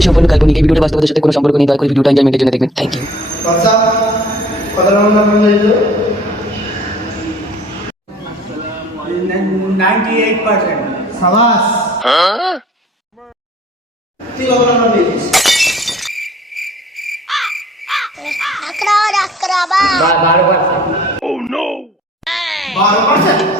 ভিডিওটা সম্পূর্ণ কাল্পনিক এই ভিডিওটা বাস্তবতার সাথে কোনো সম্পর্ক নেই দয়া করে ভিডিওটা এনজয়মেন্টের জন্য দেখবেন থ্যাংক ইউ কথা কত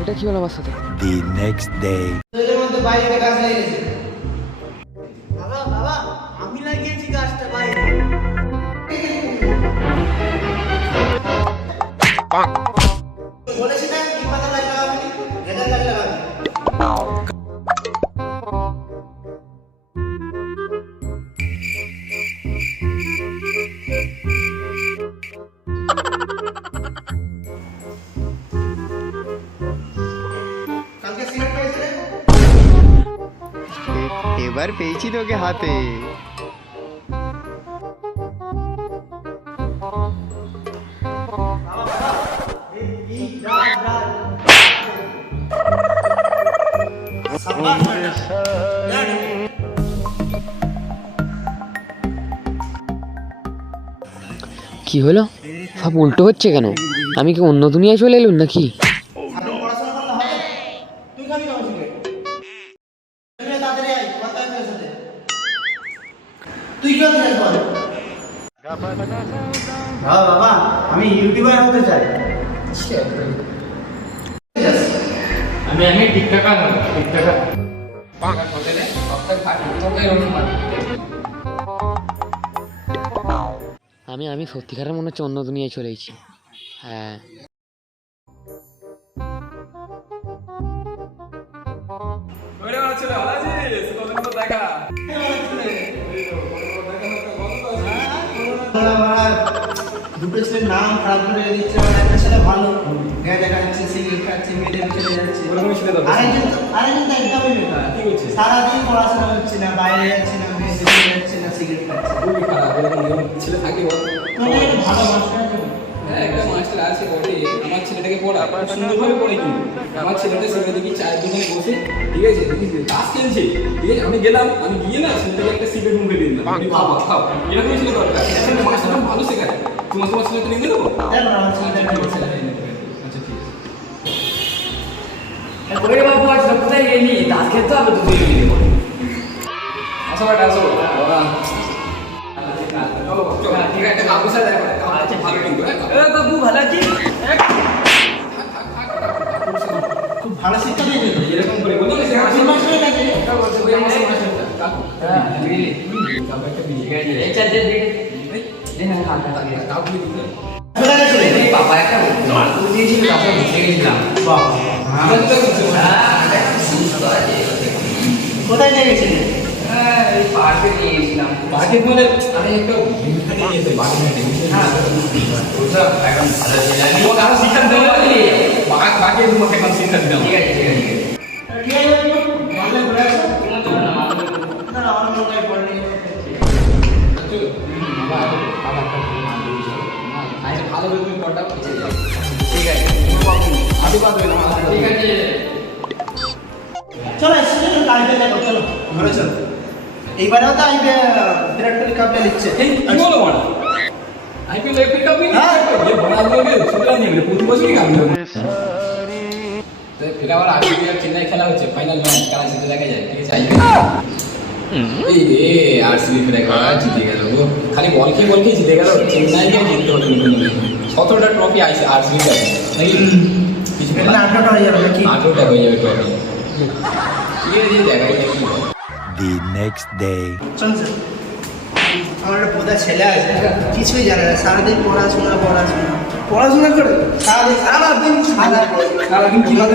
এটা কি হলো আমার সাথে? দি নেক্সট ডে তোদের মধ্যে বাইরে গাছ লাগিয়েছে। বাবা বাবা আমি লাগিয়েছি গাছটা বাইরে। এবার পেয়েছি তোকে হাতে। কি হলো? সব উল্টো হচ্ছে কেন? আমি কি অন্য দুনিয়ায় চলে এলুম নাকি? বাবা বাবা আমি ইউটিউবার হতে চাই। আমি আমি টিকটকার হব টিকটকার। আমি আমি সত্যিকারের মনে হচ্ছে অন্য দুনিয়ায় চলে এসেছি। হ্যাঁ। দুটো ছেলের নাম খারাপ করে দিচ্ছে আর একটা ছেলে ভালো। গায়ে দেখা যাচ্ছে সিগারেট খাচ্ছে মেয়েদের চলে যাচ্ছে। আরেকজন আরেকজন তো একদমই বেকার সারাদিন পড়াশোনা হচ্ছে না বাইরে যাচ্ছে না মেয়েদের চলে যাচ্ছে না সিগারেট খাচ্ছে। ছেলে থাকে মানে একটা ভালো মাস্টার আছে? হ্যাঁ একটা মাস্টার আছে বটে। আমার ছেলেটাকে পড়া সুন্দরভাবে পড়ে কিন্তু। আমার ছেলেটা সেখানে দেখি চায়ের দোকানে বসে। ঠিক আছে দেখি খেলছে ঠিক আছে আমি গেলাম আমি গিয়ে না ছেলেটাকে একটা সিগারেট মুখে দিলাম। খাও এরকম ছিল দরকার। মাস্টারটা ভালো শেখায়। তোমার তোমার ছেলেটা নিয়ে দেবো আচ্ছা ঠিক আছে? আচ্ছা ওরে বাবু আজ কোথায় গেলি দাঁত খেতে হবে তো তুই গেলি আসো বেটা আসো চলো চলো ঠিক আছে একটা সাথে আচ্ছা ভালো কিন্তু হ্যাঁ বাবু ভালো আছিস খুব ভালো শিক্ষা দিয়েছে তো। এরকম করে বলো না সে কোন মাস্টারের কাছে? কাকু হ্যাঁ বুঝলি কাকু একটা বিয়ে আছে এই চল দে বাবা একটা মালপু দিয়েছিল তারপর বুঝে গেছিলাম। কোথায় নিয়ে গেছিলে? হ্যাঁ পার্কে নিয়ে গেছিলাম। বাকি মানে আমি একটা হ্যাঁ। এখন ভালো ছিল। আমি ও কারও শিক্ষা দেবো বলি বাকি তোমাকে এখন চিন্তা দিলাম। ঠিক আছে ঠিক আছে। ঠিক আছে আমার মনে হয় আবার আচ্ছা ভালো তুমি ঠিক আছে ঠিক আছে চলো। চলো কালকে দেখো কাপটা নিচ্ছে। কি বলো বড় আইপিএল চেন্নাই খেলা হচ্ছে ফাইনাল ম্যাচ দেখা যায় ঠিক আছে? এই রে আরসিবি ফিরে গেল জিতে গেল ও খালি বল খেয়ে বল খেয়ে জিতে গেল চেন্নাইকে জিততে হলো কিন্তু সতেরোটা ট্রফি আইসি আরসিবি কাছে নাকি? কিছু আঠারোটা হয়ে যাবে নাকি? আঠেরোটা হয়ে যাবে ট্রফি ঠিক আছে দেখা। Day. চলছে আমার একটা বোধা ছেলে আছে কিছুই জানে না সারাদিন পড়াশোনা পড়াশোনা। পড়াশোনা করে? সারাদিন সারাদিন সারাদিন সারাদিন কি কথা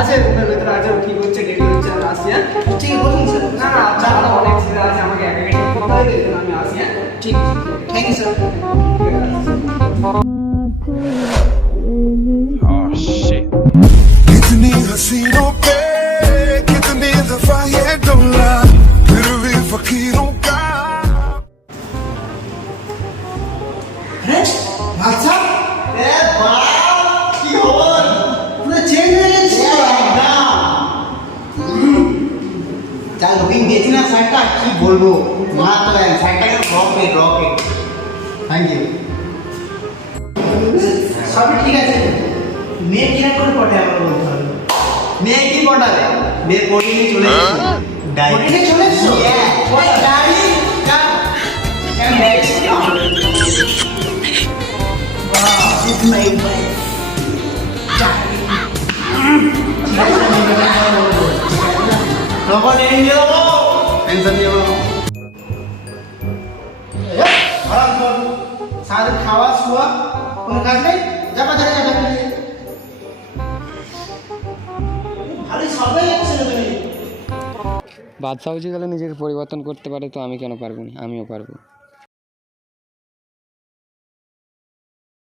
আছে রুমের ভেতরে আছে ঠিক হচ্ছে রেডি হচ্ছে আমি আসছি হ্যাঁ ঠিক বলুন স্যার না অনেক ছেলে আছে আমাকে একা আসি হ্যাঁ ঠিক থ্যাংক ইউ শার্টটা কি বলব? মা তো শার্টটা রকেট রকেট থ্যাংক ইউ সবই ঠিক আছে। মেয়ে কিনা করে পড়ে আমার বলতে হবে? মেয়ে কি পড়াবে মেয়ে পড়ে নিয়ে চলে এসেছে। পড়ে নিয়ে চলে এসেছ? ওই গাড়ি তখন এনে বাদশাহ তাহলে নিজেকে পরিবর্তন করতে পারে তো আমি কেন পারব না? আমিও পারব।